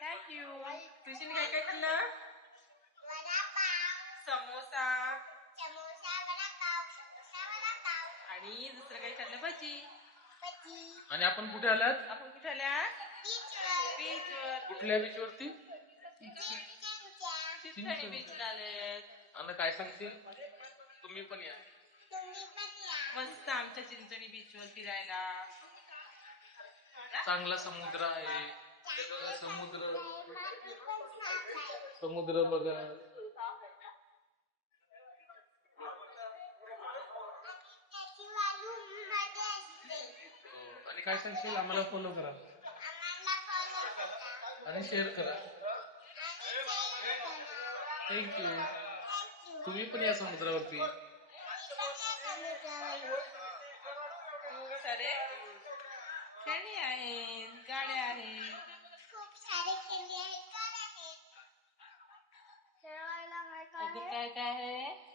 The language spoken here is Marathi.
थँक्यू. तुझीने काय काय खाल्लं? समोसा आणि दुसरं काही खाल्लं? भजी. आणि आपण कुठे आलात? आपण कुठे आल्यात? बीचवर. कुठल्या बीच वरती? चिंचणी बीचला आलेत. आणि काय सांगतील? तुम्ही पण या. मस्त आमच्या चिंचणी बीचवर फिरायला. चांगला समुद्र आहे. समुद्र बघा. आणि काय सांगशील? आम्हाला फॉलो करा आणि शेअर करा. थँक्यू. तुम्ही पण या समुद्रावरती. सारे खेळणी आहेत, गाड्या आहेत. खूप सारे खेळणी आहेत, गाड्या आहेत. खेळायला काय काय आहे?